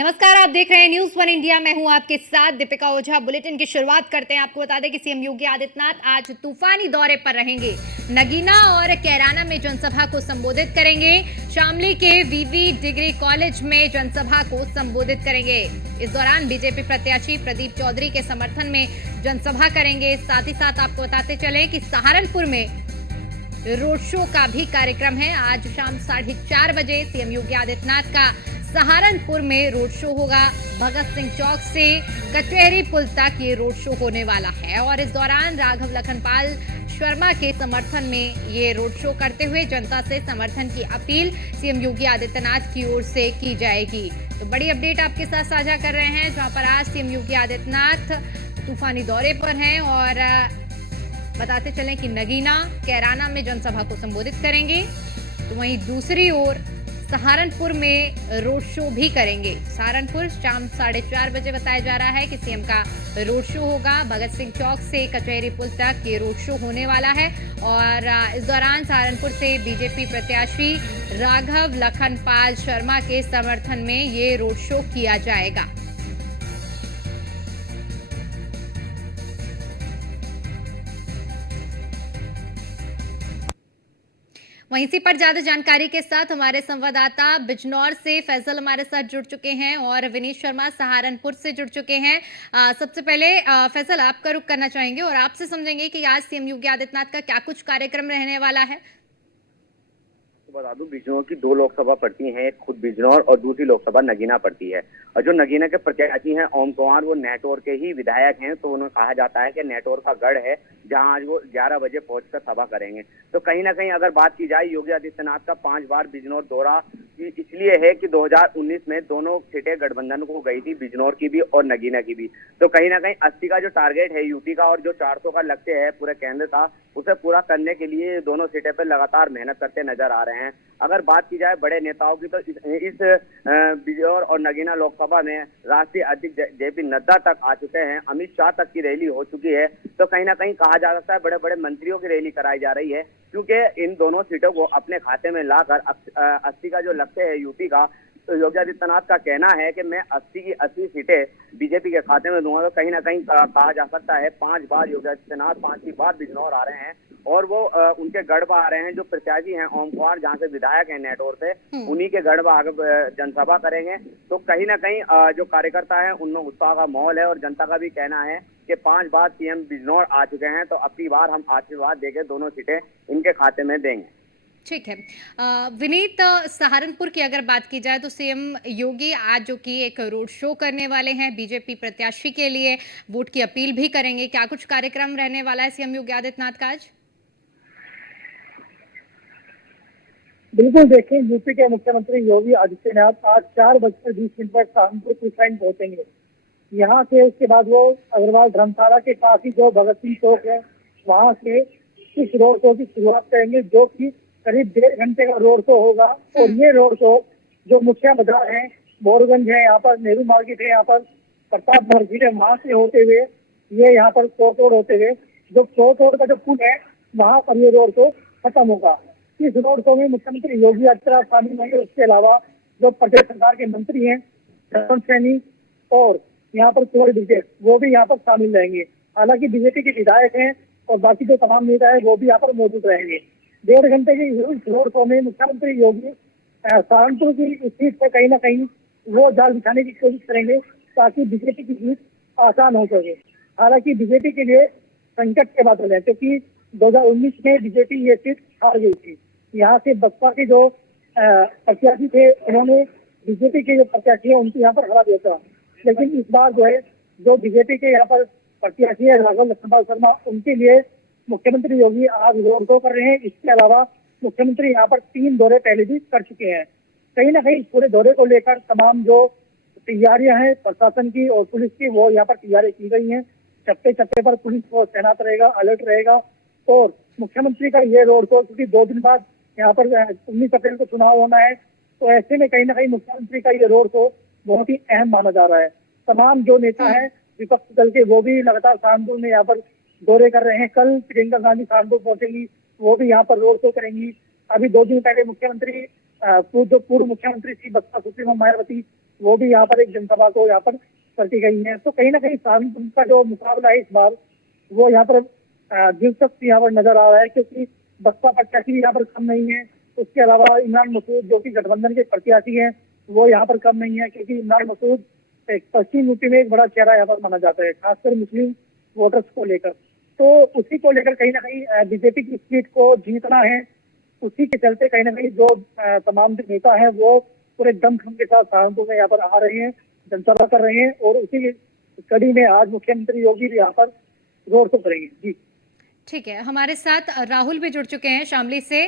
नमस्कार, आप देख रहे हैं न्यूज वन इंडिया। मैं हूं आपके साथ दीपिका ओझा। बुलेटिन की शुरुआत करते हैं। आपको बता दें कि सीएम योगी आदित्यनाथ आज तूफानी दौरे पर रहेंगे। नगीना और कैराना में जनसभा को संबोधित करेंगे। शामली के वीवी डिग्री कॉलेज में जनसभा को संबोधित करेंगे। इस दौरान बीजेपी प्रत्याशी प्रदीप चौधरी के समर्थन में जनसभा करेंगे। साथ ही साथ आपको बताते चले कि सहारनपुर में रोड शो का भी कार्यक्रम है। आज शाम 4:30 बजे सीएम योगी आदित्यनाथ का सहारनपुर में रोड शो होगा। भगत सिंह चौक से कचहरी पुल तक ये रोड शो होने वाला है और इस दौरान राघव लखनपाल शर्मा के समर्थन में ये रोड शो करते हुए जनता से समर्थन की अपील सीएम योगी आदित्यनाथ की ओर से की जाएगी। तो बड़ी अपडेट आपके साथ साझा कर रहे हैं, जहां पर आज सीएम योगी आदित्यनाथ तूफानी दौरे पर हैं और बताते चलें कि नगीना कैराना में जनसभा को संबोधित करेंगे। तो वहीं दूसरी ओर सहारनपुर में रोड शो भी करेंगे। सहारनपुर शाम 4:30 बजे बताया जा रहा है कि सीएम का रोड शो होगा। भगत सिंह चौक से कचहरी पुल तक ये रोड शो होने वाला है और इस दौरान सहारनपुर से बीजेपी प्रत्याशी राघव लखनपाल शर्मा के समर्थन में ये रोड शो किया जाएगा। वहीं इसी पर ज्यादा जानकारी के साथ हमारे संवाददाता बिजनौर से फैसल हमारे साथ जुड़ चुके हैं और विनीत शर्मा सहारनपुर से जुड़ चुके हैं। सबसे पहले फैसल, आपका रुख करना चाहेंगे और आपसे समझेंगे कि आज सीएम योगी आदित्यनाथ का क्या कुछ कार्यक्रम रहने वाला है। बता दूं, बिजनौर की 2 लोकसभा पड़ती हैं, एक खुद बिजनौर और दूसरी लोकसभा नगीना पड़ती है। और जो नगीना के प्रत्याशी हैं ओम कुमार, वो नेटवर्क के ही विधायक हैं। तो उन्हें कहा जाता है कि नेटवर्क का गढ़ है, जहां आज वो 11 बजे पहुंचकर सभा करेंगे। तो कहीं ना कहीं अगर बात की जाए, योगी आदित्यनाथ का 5 बार बिजनौर दौरा इसलिए है कि 2019 में दोनों सीटें गठबंधन को गई थी, बिजनौर की भी और नगीना की भी। तो कहीं ना कहीं 80 का जो टारगेट है यूपी का और जो 400 का लक्ष्य है पूरे केंद्र का, उसे पूरा करने के लिए दोनों सीटें पर लगातार मेहनत करते नजर आ रहे हैं। अगर बात की जाए बड़े नेताओं की, तो इस बिजनौर और नगीना लोकसभा में राष्ट्रीय अध्यक्ष जेपी नड्डा तक आ चुके हैं, अमित शाह तक की रैली हो चुकी है। तो कहीं ना कहीं कहा जा सकता है बड़े बड़े मंत्रियों की रैली कराई जा रही है, क्योंकि इन दोनों सीटों को अपने खाते में लाकर 80 का जो लक्ष्य है यूपी का, तो योगी आदित्यनाथ का कहना है कि मैं 80 की 80 सीटें बीजेपी के खाते में दूंगा। तो कहीं ना कहीं कहा जा सकता है 5 बार योगी आदित्यनाथ 5वीं बार बिजनौर आ रहे हैं और वो उनके गढ़ पर आ रहे हैं। जो प्रत्याशी हैं ओम कुमार, जहाँ से विधायक हैं नेटवर्क से, उन्हीं के गढ़ पर आगे जनसभा करेंगे। तो कहीं ना कहीं जो कार्यकर्ता है उनमें उत्साह का माहौल है और जनता का भी कहना है कि 5 बार सीएम बिजनौर आ चुके हैं, तो अब की बार हम आशीर्वाद देकर दोनों सीटें इनके खाते में देंगे। ठीक है। विनीत, सहारनपुर की अगर बात की जाए तो सीएम योगी आज जो कि एक रोड शो करने वाले हैं, बीजेपी प्रत्याशी के लिए वोट की अपील भी करेंगे। क्या कुछ कार्यक्रम रहने वाला है सीएम योगी आदित्यनाथ का आज? बिल्कुल, देखिए, यूपी के मुख्यमंत्री योगी आदित्यनाथ आज 4:20 पर सहारनपुर कुर्साइन पहुंचेंगे। यहाँ से उसके बाद वो अग्रवाल धर्मशाला के पास ही जो भगत सिंह चौक है, वहाँ से इस रोड शो की शुरुआत करेंगे, जो कि करीब 1.5 घंटे का रोड शो होगा। और ये रोड शो जो मुख्य बाजार है, बोरगंज है, यहाँ पर नेहरू मार्केट है, यहाँ पर प्रताप मार्केट है, वहाँ से होते हुए ये यहाँ पर कोर्ट रोड होते हुए जो कोर्ट रोड का जो पुल है, वहाँ पर ये रोड शो खत्म होगा। इस रोड शो में मुख्यमंत्री योगी आदित्यनाथ शामिल होंगे। उसके अलावा जो प्रदेश सरकार के मंत्री हैं, रतन सैनी और यहाँ पर कुंवर विजय, वो भी यहाँ पर शामिल रहेंगे। हालांकि बीजेपी के विधायक हैं और बाकी जो तमाम नेता है वो भी यहाँ पर मौजूद रहेंगे। 1.5 घंटे के रोड शो में मुख्यमंत्री योगी सहारनपुर की सीट पर कहीं ना कहीं वो जाल बिछाने की कोशिश करेंगे, ताकि बीजेपी की जीत आसान हो सके। हालांकि बीजेपी के लिए संकट के बादल है, क्योंकि 2019 में बीजेपी ये सीट हार गई थी। यहाँ से बसपा के जो प्रत्याशी थे, उन्होंने बीजेपी के जो प्रत्याशी है उनको यहाँ पर हरा दिया था। लेकिन इस बार जो है, जो बीजेपी के यहाँ पर प्रत्याशी है राघव लखनपाल शर्मा, उनके लिए मुख्यमंत्री योगी आज रोड शो कर रहे हैं। इसके अलावा मुख्यमंत्री यहाँ पर 3 दौरे पहले भी कर चुके हैं। कहीं ना कहीं पूरे दौरे को लेकर तमाम जो तैयारियां हैं प्रशासन की और पुलिस की, वो यहाँ पर तैयारी की गई हैं। चप्पे चप्पे पर पुलिस को तैनात रहेगा, अलर्ट रहेगा। और मुख्यमंत्री का ये रोड शो, क्योंकि 2 दिन बाद यहाँ पर 19 अप्रैल को चुनाव होना है, तो ऐसे में कहीं ना कहीं मुख्यमंत्री का ये रोड शो बहुत ही अहम माना जा रहा है। तमाम जो नेता है विपक्ष दल के, वो भी लगातार सहारनपुर में यहाँ पर दौरे कर रहे हैं। कल प्रियंका गांधी सहारनपुर पहुंचेंगी, वो भी यहाँ पर रोड शो करेंगी। अभी 2 दिन पहले मुख्यमंत्री जो पूर्व मुख्यमंत्री थी बसपा सुप्रीमो मायावती, वो भी यहाँ पर एक जनसभा को यहाँ पर करती गई है। तो कहीं ना कहीं सहारनपुर का जो मुकाबला है इस बार वो यहाँ पर दिलचस्प यहाँ पर नजर आ रहा है, क्योंकि बसपा प्रत्याशी भी यहाँ पर कम नहीं है। उसके अलावा इमरान मसूद जो कि गठबंधन के प्रत्याशी हैं वो यहाँ पर कम नहीं है, क्योंकि इमरान मसूद एक पश्चिम यूपी में एक बड़ा चेहरा यहाँ पर माना जाता है, खासकर मुस्लिम वोटर्स को लेकर। तो उसी को लेकर कहीं ना कहीं बीजेपी की सीट को जीतना है। उसी के चलते कहीं ना कहीं जो तमाम जो नेता हैं वो पूरे दमखम के साथ सहारनपुर में यहाँ पर आ रहे हैं, जनसभा कर रहे हैं, और उसी कड़ी में आज मुख्यमंत्री योगी भी यहाँ पर रोड शो करेंगे। जी ठीक है, हमारे साथ राहुल भी जुड़ चुके हैं शामली से।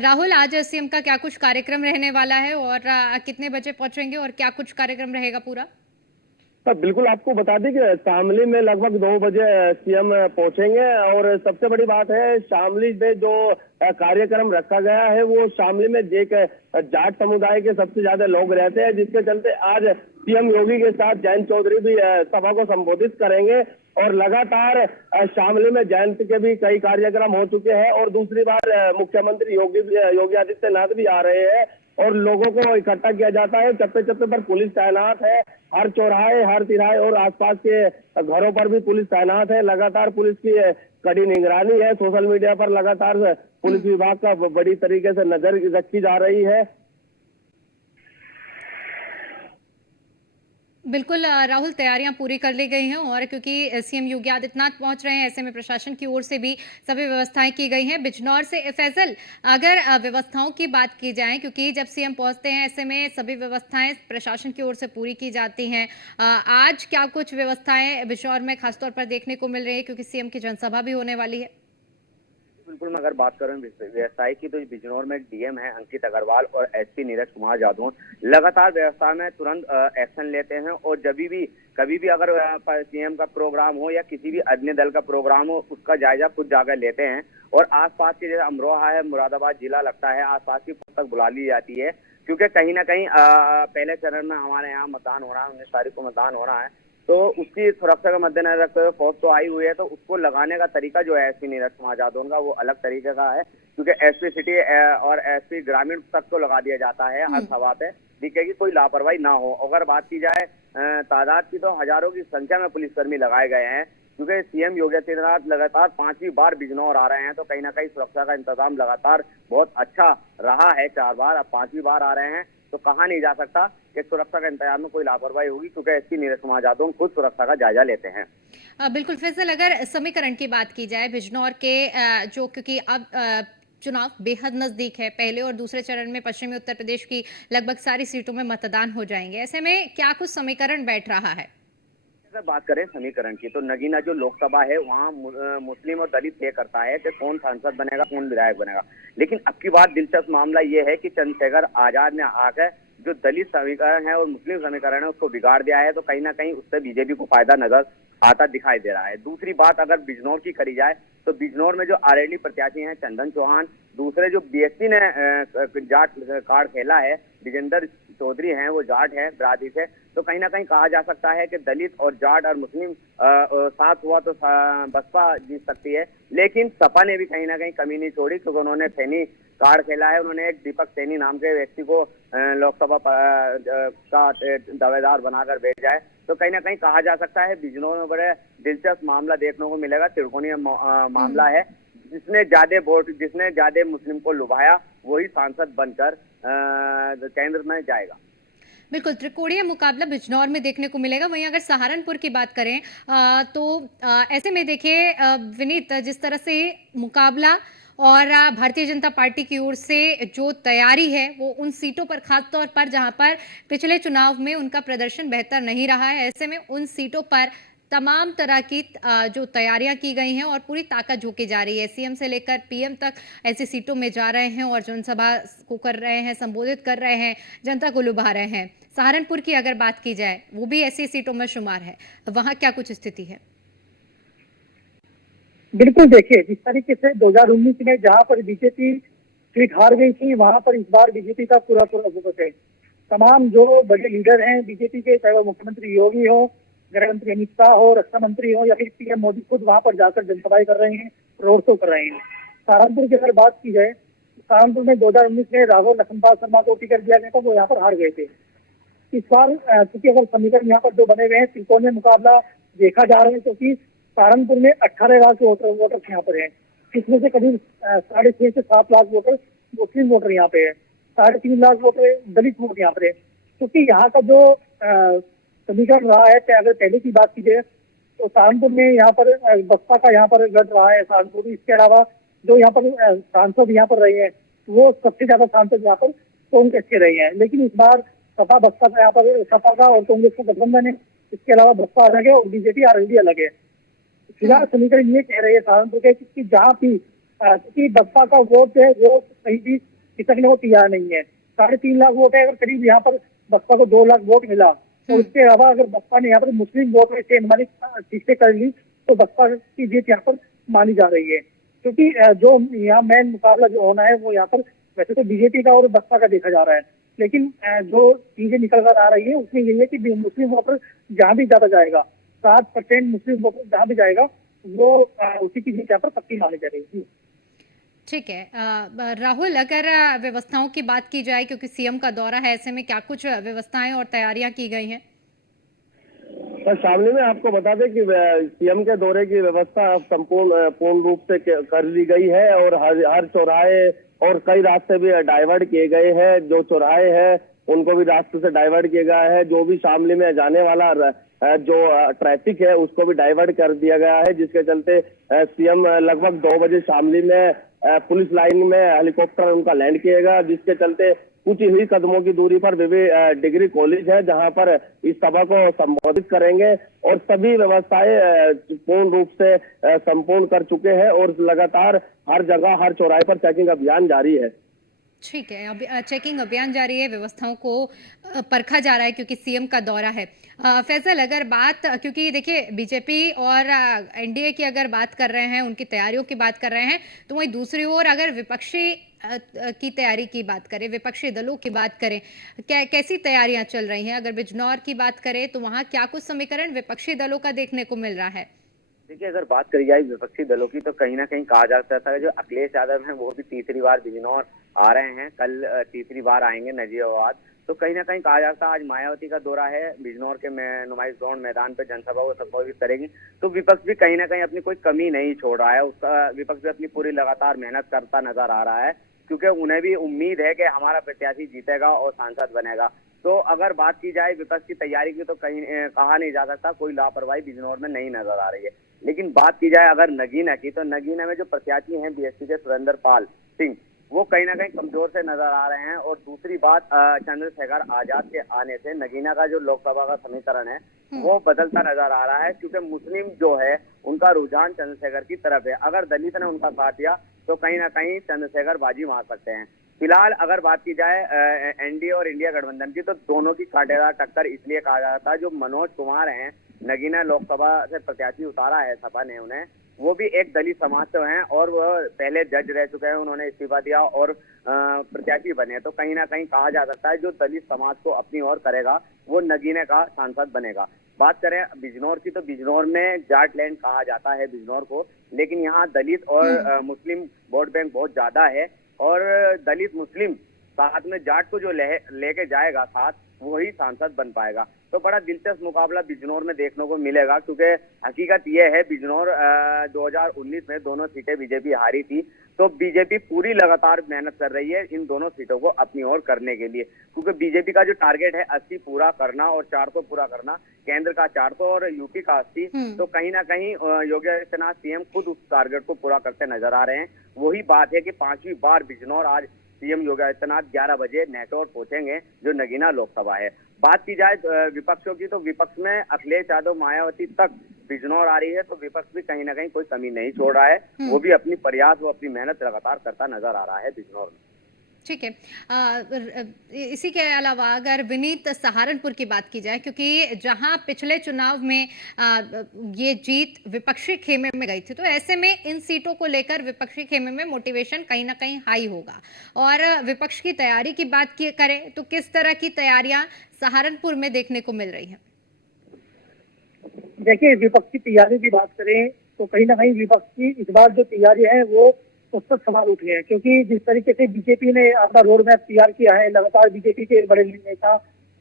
राहुल, आज सीएम का क्या कुछ कार्यक्रम रहने वाला है और कितने बजे पहुंचेंगे और क्या कुछ कार्यक्रम रहेगा पूरा? तो बिल्कुल आपको बता दें कि शामली में लगभग 2 बजे सीएम पहुंचेंगे। और सबसे बड़ी बात है, शामली में जो कार्यक्रम रखा गया है वो शामली में एक जाट समुदाय के सबसे ज्यादा लोग रहते हैं, जिसके चलते आज सीएम योगी के साथ जयंत चौधरी भी सभा को संबोधित करेंगे। और लगातार शामली में जयंत के भी कई कार्यक्रम हो चुके हैं और दूसरी बार मुख्यमंत्री योगी आदित्यनाथ भी आ रहे हैं और लोगों को इकट्ठा किया जाता है। चप्पे चप्पे पर पुलिस तैनात है, हर चौराहे, हर तिराहे और आसपास के घरों पर भी पुलिस तैनात है। लगातार पुलिस की कड़ी निगरानी है। सोशल मीडिया पर लगातार पुलिस विभाग का बड़ी तरीके से नजर रखी जा रही है। बिल्कुल राहुल, तैयारियां पूरी कर ली गई हैं और क्योंकि सीएम योगी आदित्यनाथ पहुंच रहे हैं, ऐसे में प्रशासन की ओर से भी सभी व्यवस्थाएं की गई हैं। बिजनौर से फैजल, अगर व्यवस्थाओं की बात की जाए, क्योंकि जब सीएम पहुंचते हैं ऐसे में सभी व्यवस्थाएं प्रशासन की ओर से पूरी की जाती हैं, आज क्या कुछ व्यवस्थाएं बिजनौर में खासतौर पर देखने को मिल रही है, क्योंकि सीएम की जनसभा भी होने वाली है? बिल्कुल, मैं अगर बात करूं व्यवसाय की, तो बिजनौर में डीएम है अंकित अग्रवाल और एसपी नीरज कुमार जादौन लगातार व्यवस्था में तुरंत एक्शन लेते हैं। और जब भी कभी भी अगर सीएम का प्रोग्राम हो या किसी भी अन्य दल का प्रोग्राम हो, उसका जायजा खुद जाकर लेते हैं। और आसपास के जैसे अमरोहा है, मुरादाबाद जिला लगता है, आसपास की तक बुला ली जाती है, क्योंकि कहीं ना कहीं पहले चरण में हमारे यहाँ मतदान हो रहा है, 19 तारीख को मतदान हो रहा है, तो उसकी सुरक्षा का मद्देनजर रखते हुए फौज तो आई हुई है। तो उसको लगाने का तरीका जो है एसपी नीरज कुमार जादौन का, वो अलग तरीके का है, क्योंकि एसपी सिटी और एसपी ग्रामीण तक को लगा दिया जाता है हर सभा पे, दिखेगी कोई लापरवाही ना हो। अगर बात की जाए तादाद की, तो हजारों की संख्या में पुलिसकर्मी लगाए गए हैं, क्योंकि सीएम योगी आदित्यनाथ लगातार 5वीं बार बिजनौर आ रहे हैं। तो कहीं ना कहीं सुरक्षा का इंतजाम लगातार बहुत अच्छा रहा है। 4 बार, अब 5वीं बार आ रहे हैं, तो कहा नहीं जा सकता कि सुरक्षा का इंतजाम में कोई लापरवाही होगी, क्योंकि एसपी नीरज कुमार जादौन खुद सुरक्षा का जायजा लेते हैं। बिल्कुल फैसल, अगर समीकरण की बात की जाए बिजनौर के, जो क्योंकि अब चुनाव बेहद नजदीक है, पहले और दूसरे चरण में पश्चिमी उत्तर प्रदेश की लगभग सारी सीटों में मतदान हो जाएंगे, ऐसे में क्या कुछ समीकरण बैठ रहा है? अगर बात करें समीकरण की, तो नगीना जो लोकसभा है वहाँ मुस्लिम और दलित तय करता है कि कौन सांसद बनेगा, कौन विधायक बनेगा। लेकिन अब की बात दिलचस्प मामला ये है कि चंद्रशेखर आजाद ने आकर जो दलित समीकरण है और मुस्लिम समीकरण है उसको बिगाड़ दिया है। तो कहीं ना कहीं उससे बीजेपी को फायदा नजर आता दिखाई दे रहा है। दूसरी बात अगर बिजनौर की करी जाए, तो बिजनौर में जो आरएलडी प्रत्याशी हैं चंदन चौहान, दूसरे जो बीएसपी ने जाट कार्ड खेला है विजेंद्र चौधरी हैं, वो जाट है बिरादरी से। तो कहीं ना कहीं कहा जा सकता है कि दलित और जाट और मुस्लिम साथ हुआ तो बसपा जीत सकती है। लेकिन सपा ने भी कहीं ना कहीं कमी नहीं छोड़ी, क्योंकि उन्होंने सैनी कार्ड खेला है। उन्होंने एक दीपक सैनी नाम के व्यक्ति को लोकसभा का दावेदार बनाकर भेजा है। तो कहीं ना कहीं कहा जा सकता है बिजनौर में बड़े दिलचस्प मामला देखने को मिलेगा। त्रिकोणीय मामला है, जिसने ज्यादा मुस्लिम को लुभाया वही सांसद बनकर केंद्र में जाएगा। बिल्कुल, त्रिकोणीय मुकाबला बिजनौर में देखने को मिलेगा। वहीं अगर सहारनपुर की बात करें तो ऐसे में देखिए विनीत, जिस तरह से मुकाबला और भारतीय जनता पार्टी की ओर से जो तैयारी है वो उन सीटों पर, खास तौर पर जहां पर पिछले चुनाव में उनका प्रदर्शन बेहतर नहीं रहा है, ऐसे में उन सीटों पर तमाम तरह की जो तैयारियां की गई हैं और पूरी ताकत झोंकी जा रही है। सीएम से लेकर पीएम तक ऐसी सीटों में जा रहे हैं और जनसभा को कर रहे हैं, संबोधित कर रहे हैं, जनता को लुभा रहे हैं। सहारनपुर की अगर बात की जाए, वो भी ऐसी सीटों में शुमार है, वहां क्या कुछ स्थिति है? बिल्कुल, देखिए जिस तरीके से 2019 में जहां पर बीजेपी सीट हार गई थी, वहां पर इस बार बीजेपी का पूरा फोकस है। तमाम जो बड़े लीडर हैं बीजेपी के, चाहे वो मुख्यमंत्री योगी हो, गृह मंत्री अमित शाह हो, रक्षा मंत्री हो, या फिर पीएम मोदी खुद वहां पर जाकर जनसभाएं कर रहे हैं, रोड शो कर रहे हैं। सहारनपुर की अगर बात की जाए, सहारनपुर में 2019 में राघव लखनपाल शर्मा को टिकट दिया गया था, वो यहाँ पर हार गए थे। इस बार क्योंकि अगर समीकरण यहाँ पर जो बने हुए हैं, त्रिकोणीय मुकाबला देखा जा रहा है, क्योंकि सहारनपुर में 18 लाख वोटर्स यहाँ पर हैं, जिसमें से करीब 6.5 से 7 लाख वोटर मुस्लिम वोटर यहाँ पे है, 3.5 लाख वोटर दलित वोट यहाँ पर है। क्योंकि यहाँ का जो समीकरण रहा है, अगर पहले की बात कीजिए तो सहारनपुर में यहाँ पर बसपा का यहाँ पर गढ़ रहा है सहारनपुर। इसके अलावा जो यहाँ पर सांसद यहाँ पर रहे हैं, वो सबसे ज्यादा सांसद यहाँ पर कांग्रेस के रहे हैं। लेकिन इस बार सपा बसपा का यहाँ पर सपा का और कांग्रेस का गठबंधन है। इसके अलावा बसपा अलग है और बीजेपी आरएलडी अलग है। फिलहाल समीकरण ये कह रहे हैं सहारनपुर के कि जहाँ भी क्योंकि बसपा का वोट है वो कहीं भी खिसकने को तैयार नहीं है। 3.5 लाख वोट है, अगर करीब यहाँ पर बसपा को 2 लाख वोट मिला तो उसके अलावा अगर बसपा ने यहाँ पर मुस्लिम वोट में से हमारी सीटें कर ली तो बसपा की जीत यहाँ पर मानी जा रही है। क्योंकि जो यहाँ मेन मुकाबला जो होना है वो यहाँ पर वैसे तो बीजेपी का और बसपा का देखा जा रहा है, लेकिन जो चीजें निकल कर आ रही है उसमें यही है कि मुस्लिम वोटर जहाँ भी ज्यादा जाएगा, 7% मुस्लिम वोटर जहाँ भी जाएगा वो उसी की जीत यहाँ पर पक्की मानी जा रही है। ठीक है। राहुल, अगर व्यवस्थाओं की बात की जाए, क्योंकि सीएम का दौरा है, ऐसे में क्या कुछ व्यवस्थाएं और तैयारियां की गई हैं? शामली में आपको बता दें कि सीएम के दौरे की व्यवस्था पूर्ण रूप से कर ली गई है और हर चौराहे और कई रास्ते भी डाइवर्ट किए गए हैं। जो चौराहे हैं उनको भी रास्ते से डाइवर्ट किया गया है। जो भी शामली में जाने वाला जो ट्रैफिक है उसको भी डाइवर्ट कर दिया गया है, जिसके चलते सीएम लगभग 2 बजे शामली में पुलिस लाइन में हेलीकॉप्टर उनका लैंड किएगा, जिसके चलते कुछ ही कदमों की दूरी पर विवि डिग्री कॉलेज है जहां पर इस सभा को संबोधित करेंगे और सभी व्यवस्थाएं पूर्ण रूप से संपूर्ण कर चुके हैं और लगातार हर जगह हर चौराहे पर चेकिंग अभियान जारी है। ठीक है, अब चेकिंग अभियान जारी है, व्यवस्थाओं को परखा जा रहा है क्योंकि सीएम का दौरा है। फैसल, अगर बात, क्योंकि देखिए बीजेपी और एनडीए की अगर बात कर रहे हैं, उनकी तैयारियों की बात कर रहे हैं, तो वहीं दूसरी ओर अगर विपक्षी की तैयारी की बात करें, विपक्षी दलों की बात करें, कैसी तैयारियां चल रही हैं? अगर बिजनौर की बात करें तो वहां क्या कुछ समीकरण विपक्षी दलों का देखने को मिल रहा है? देखिए, अगर बात करी जाए विपक्षी दलों की तो कहीं ना कहीं कहा जा सकता है जो अखिलेश यादव हैं वो भी तीसरी बार बिजनौर आ रहे हैं, कल तीसरी बार आएंगे नजीबाबाद। तो कहीं ना कहीं कहा जाता है आज मायावती का दौरा है, बिजनौर के नुमाइश ग्राउंड मैदान पे जनसभा को संबोधित करेंगी। तो विपक्ष भी कहीं ना कहीं अपनी कोई कमी नहीं छोड़ रहा है, उसका विपक्ष भी अपनी पूरी लगातार मेहनत करता नजर आ रहा है, क्योंकि उन्हें भी उम्मीद है कि हमारा प्रत्याशी जीतेगा और सांसद बनेगा। तो अगर बात की जाए विपक्ष की तैयारी की तो कहीं कहा नहीं जा सकता कोई लापरवाही बिजनौर में नहीं नजर आ रही है। लेकिन बात की जाए अगर नगीना की, तो नगीना में जो प्रत्याशी हैं बीएसपी के सुरेंद्र पाल सिंह, वो कहीं ना कहीं कमजोर से नजर आ रहे हैं। और दूसरी बात, चंद्रशेखर आजाद के आने से नगीना का जो लोकसभा का समीकरण है वो बदलता नजर आ रहा है, क्योंकि मुस्लिम जो है उनका रुझान चंद्रशेखर की तरफ है। अगर दलित ने उनका साथ दिया तो कहीं ना कहीं चंद्रशेखर बाजी मार सकते हैं। फिलहाल अगर बात की जाए एनडीए और इंडिया गठबंधन की, तो दोनों की कांटेदार टक्कर इसलिए कहा जाता है, जो मनोज कुमार हैं, नगीना लोकसभा से प्रत्याशी उतारा है सपा ने उन्हें, वो भी एक दलित समाज से हैं और वो पहले जज रह चुके हैं, उन्होंने इस्तीफा दिया और प्रत्याशी बने। तो कहीं ना कहीं कहा जा सकता है जो दलित समाज को अपनी ओर करेगा वो नगीने का सांसद बनेगा। बात करें बिजनौर की, तो बिजनौर में जाट लैंड कहा जाता है बिजनौर को, लेकिन यहाँ दलित और मुस्लिम वोट बैंक बहुत ज्यादा है और दलित मुस्लिम साथ में जाट को जो लेके जाएगा साथ, वही सांसद बन पाएगा। तो बड़ा दिलचस्प मुकाबला बिजनौर में देखने को मिलेगा, क्योंकि हकीकत यह है बिजनौर 2019 में दोनों सीटें बीजेपी हारी थी। तो बीजेपी पूरी लगातार मेहनत कर रही है इन दोनों सीटों को अपनी ओर करने के लिए, क्योंकि बीजेपी का जो टारगेट है 80 पूरा करना और 400 पूरा करना, केंद्र का 400 और यूपी का 80। तो कहीं ना कहीं योगी आदित्यनाथ सीएम खुद उस टारगेट को पूरा करते नजर आ रहे हैं। वही बात है कि 5वीं बार बिजनौर आज सीएम योगी आदित्यनाथ 11 बजे नेटौर पहुंचेंगे, जो नगीना लोकसभा है। बात की जाए विपक्षों की, तो विपक्ष में अखिलेश यादव मायावती तक बिजनौर आ रही है, तो विपक्ष भी कहीं ना कहीं कोई कमी नहीं छोड़ रहा है, वो भी अपनी प्रयास, वो अपनी मेहनत लगातार करता नजर आ रहा है बिजनौर में। ठीक है। इसी के अलावा अगर विनीत सहारनपुर की बात की जाए, क्योंकि जहां पिछले चुनाव में ये जीत विपक्षी खेमे में गई थी, तो ऐसे में इन सीटों को लेकर विपक्षी खेमे में मोटिवेशन कहीं ना कहीं हाई होगा। और विपक्ष की तैयारी की बात करें तो किस तरह की तैयारियां सहारनपुर में देखने को मिल रही हैं? देखिए, विपक्ष की तैयारी की बात करें तो कहीं ना कहीं विपक्ष की इस बार जो तैयारी है वो उस पर सवाल उठे हैं, क्योंकि जिस तरीके से बीजेपी ने अपना रोड मैप तैयार किया है, लगातार बीजेपी के बड़े नेता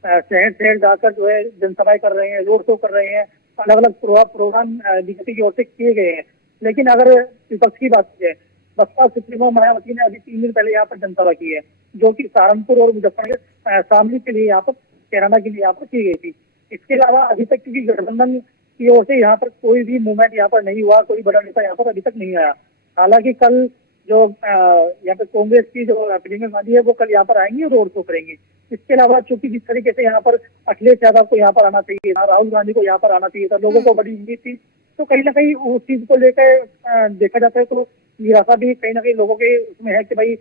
शहर शहर जाकर जो है जनसभाएं कर रहे हैं, रोड शो कर रहे हैं, अलग अलग प्रोग्राम बीजेपी की ओर से किए गए हैं। लेकिन अगर विपक्ष की बात की जाए, बसपा सुप्रीमो मायावती ने अभी 3 दिन पहले यहाँ पर जनसभा की है, जो कि सहारनपुर और मुजफ्फरनगर शामली के लिए यहाँ पर, कैराना के लिए यहाँ पर की गई थी। इसके अलावा अभी तक क्योंकि गठबंधन की ओर से यहाँ पर कोई भी मूवमेंट यहाँ पर नहीं हुआ, कोई बड़ा नेता यहाँ पर अभी तक नहीं आया। हालांकि कल जो यहाँ पे कांग्रेस की जो प्रियंका गांधी है वो कल यहाँ पर आएंगी और रोड शो करेंगी। इसके अलावा चूंकि जिस तरीके से यहाँ पर अखिलेश यादव को यहाँ पर आना चाहिए था, राहुल गांधी को यहाँ पर आना चाहिए था, लोगों को बड़ी उम्मीद थी, तो कहीं ना कहीं उस चीज को लेकर देखा जाता है तो निराशा भी कहीं ना कहीं लोगों के उसमें है कि भाई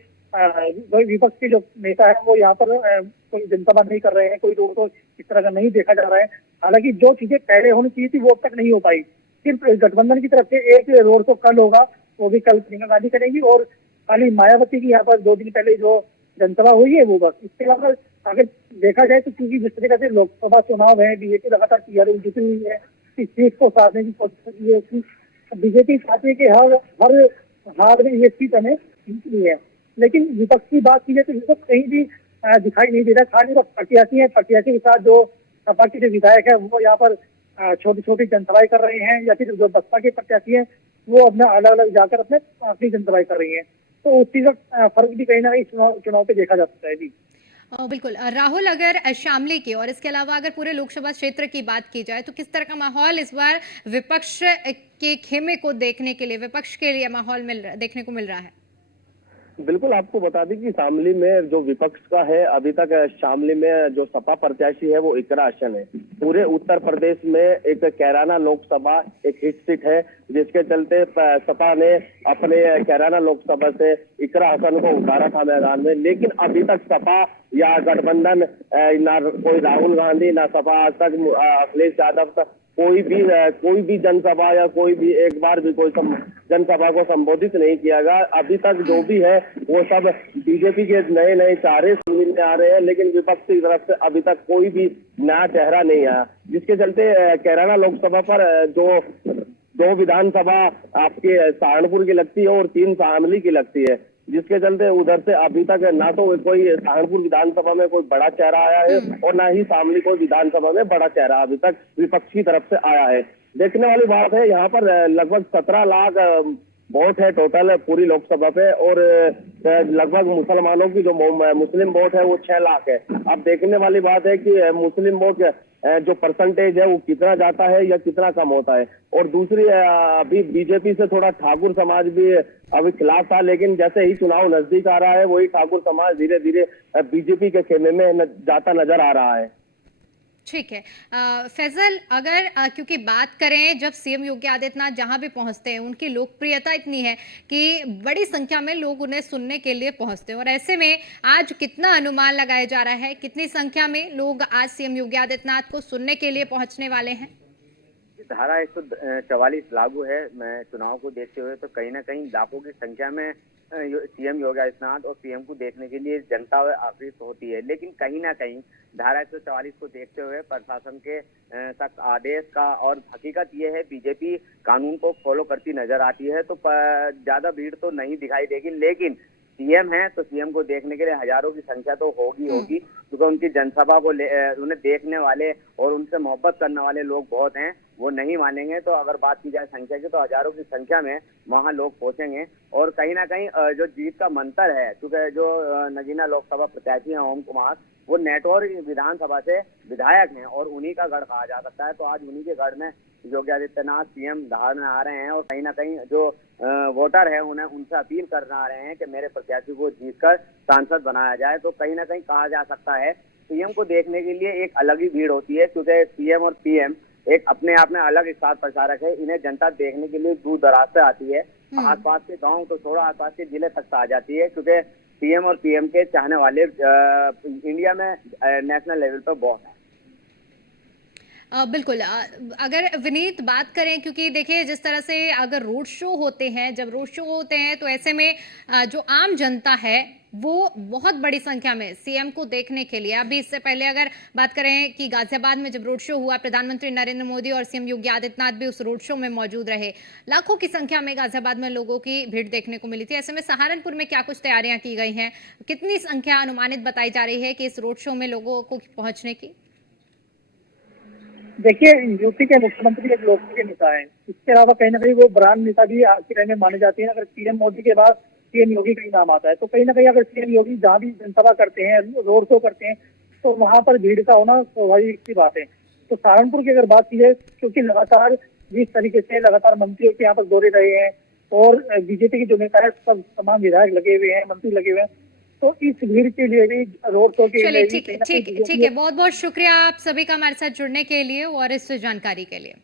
विपक्ष के जो नेता है वो यहाँ पर कोई जनसभा नहीं कर रहे हैं, कोई रोड शो इस तरह का नहीं देखा जा रहा है। हालांकि जो चीजें पहले होनी चाहिए थी वो अब तक नहीं हो पाई। सिर्फ गठबंधन की तरफ से एक रोड शो कल होगा, वो भी कल प्रियंका गांधी करेंगी, और खाली मायावती की यहाँ पर 2 दिन पहले जो जनसभा हुई है वो बस। इसके अलावा अगर देखा जाए तो क्योंकि जिस तरीके से लोकसभा चुनाव है, बीजेपी लगातार टीआरएस जीती हुई है, इस चीज को साधने की कोशिश की है कि बीजेपी चाहती है कि हर हार में ये सीट हमें जीतनी है। लेकिन विपक्ष की बात की जाए तो विपक्ष कहीं भी दिखाई नहीं दे रहा। खाली बस प्रत्याशी है, प्रत्याशी के साथ जो सपा के जो विधायक है वो यहाँ पर छोटी छोटी जनसभाएं कर रहे हैं, या फिर जो बसपा के प्रत्याशी हैं वो अपने अलग अलग जाकर अपनी जनसभाएं कर रही हैं। तो उस चीज का फर्क भी कहीं ना कहीं चुनाव पे देखा जा सकता है। जी बिल्कुल राहुल, अगर शामली के और इसके अलावा अगर पूरे लोकसभा क्षेत्र की बात की जाए तो किस तरह का माहौल इस बार विपक्ष के खेमे को देखने के लिए, विपक्ष के लिए माहौल देखने को मिल रहा है? बिल्कुल, आपको बता दें कि शामली में जो विपक्ष का है, अभी तक शामली में जो सपा प्रत्याशी है वो इकरा हसन है। पूरे उत्तर प्रदेश में एक कैराना लोकसभा एक हिट सीट है, जिसके चलते सपा ने अपने कैराना लोकसभा से इकरा हसन को उतारा था मैदान में। लेकिन अभी तक सपा या गठबंधन, ना कोई राहुल गांधी ना सपा, आज तक अखिलेश यादव तक कोई भी जनसभा या कोई भी एक बार भी कोई जनसभा को संबोधित नहीं किया गया। अभी तक जो भी है वो सब बीजेपी के नए नए चेहरे सामने आ रहे हैं, लेकिन विपक्ष की तरफ से अभी तक कोई भी नया चेहरा नहीं आया, जिसके चलते कैराना लोकसभा पर जो 2 विधानसभा आपके सहारनपुर की लगती है और 3 शामली की लगती है, जिसके चलते उधर से अभी तक ना तो कोई सहारनपुर विधानसभा में कोई बड़ा चेहरा आया है और ना ही शामली कोई विधानसभा में बड़ा चेहरा अभी तक विपक्ष की तरफ से आया है। देखने वाली बात है, यहाँ पर लगभग 17 लाख वोट है टोटल पूरी लोकसभा पे, और लगभग मुसलमानों की जो मुस्लिम वोट है वो 6 लाख है। अब देखने वाली बात है कि मुस्लिम वोट जो परसेंटेज है वो कितना जाता है या कितना कम होता है। और दूसरी, अभी बीजेपी से थोड़ा ठाकुर समाज भी अभी खिलाफ था, लेकिन जैसे ही चुनाव नजदीक आ रहा है वही ठाकुर समाज धीरे धीरे बीजेपी के खेमे में जाता नजर आ रहा है। ठीक है फैजल, अगर क्योंकि बात करें जब सीएम योगी आदित्यनाथ जहां भी पहुंचते हैं उनकी लोकप्रियता इतनी है कि बड़ी संख्या में लोग उन्हें सुनने के लिए पहुंचते हैं, और ऐसे में आज कितना अनुमान लगाया जा रहा है, कितनी संख्या में लोग आज सीएम योगी आदित्यनाथ को सुनने के लिए पहुंचने वाले हैं? धारा 144 लागू है। मैं चुनाव को देखते हुए तो कहीं ना कहीं लाखों की संख्या में सीएम योगी आदित्यनाथ और पीएम को देखने के लिए जनता आकृष्ट होती है, लेकिन कहीं ना कहीं धारा 144 को देखते हुए प्रशासन के सख्त आदेश का, और हकीकत ये है बीजेपी कानून को फॉलो करती नजर आती है, तो ज्यादा भीड़ तो नहीं दिखाई देगी, लेकिन सीएम है तो सीएम को देखने के लिए हजारों की संख्या तो होगी, क्योंकि उनकी जनसभा को उन्हें देखने वाले और उनसे मोहब्बत करने वाले लोग बहुत हैं, वो नहीं मानेंगे। तो अगर बात की जाए संख्या की तो हजारों की संख्या में वहां लोग पहुंचेंगे, और कहीं ना कहीं जो जीत का मंत्र है, क्योंकि जो नगीना लोकसभा प्रत्याशी हैं ओम कुमार, वो नेटौर विधानसभा से विधायक हैं और उन्हीं का गढ़ कहा जा सकता है। तो आज उन्हीं के गढ़ में योगी आदित्यनाथ सीएम धार में आ रहे हैं, और कहीं ना कहीं जो वोटर है उन्हें उनसे अपील कर रहे हैं कि मेरे प्रत्याशी को जीतकर सांसद बनाया जाए। तो कहीं ना कहीं कहा जा सकता है सीएम को देखने के लिए एक अलग ही भीड़ होती है, क्योंकि सीएम और पीएम एक अपने आप में अलग स्टार प्रचारक है। इन्हें जनता देखने के लिए दूर दराज से आती है, आसपास के गांव तो छोड़ो आसपास के जिले तक से आ जाती है, क्योंकि सीएम और पीएम के चाहने वाले इंडिया में नेशनल लेवल पर बहुत है। बिल्कुल, अगर विनीत बात करें, क्योंकि देखिए जिस तरह से अगर रोड शो होते हैं, जब रोड शो होते हैं तो ऐसे में जो आम जनता है वो बहुत बड़ी संख्या में सीएम को देखने के लिए, अभी इससे पहले अगर बात करें कि गाजियाबाद में जब रोड शो हुआ, प्रधानमंत्री नरेंद्र मोदी और सीएम योगी आदित्यनाथ भी उस रोड शो में मौजूद रहे। लाखों की संख्या में गाजियाबाद में लोगों की भीड़ देखने को मिली थी। ऐसे में सहारनपुर में क्या कुछ तैयारियां की गई हैं? कितनी संख्या अनुमानित बताई जा रही है कि इस रोड शो में लोगों को पहुंचने की? देखिए, यूपी के मुख्यमंत्री एक लोकप्रिय नेता है। इसके अलावा कहीं ना कहीं वो ब्रांड नेता भी आज के टाइम में माने जाते हैं। अगर पीएम मोदी के बाद सीएम योगी का ही नाम आता है, तो कहीं ना कहीं अगर सीएम योगी जहाँ भी जनसभा करते हैं, रोड शो करते हैं, तो वहां पर भीड़ का होना स्वाभाविक सी बात है। तो सहारनपुर की अगर बात की जाए, क्योंकि लगातार जिस तरीके से लगातार मंत्रियों के यहाँ पर दौरे रहे हैं और बीजेपी के जो नेता है, सब तमाम विधायक लगे हुए हैं, मंत्री लगे हुए हैं, तो इस भीड़ के लिए भी, रोड शो के चलिए, लिए भी ठीक है, बहुत बहुत शुक्रिया आप सभी का हमारे साथ जुड़ने के लिए और इस जानकारी के लिए।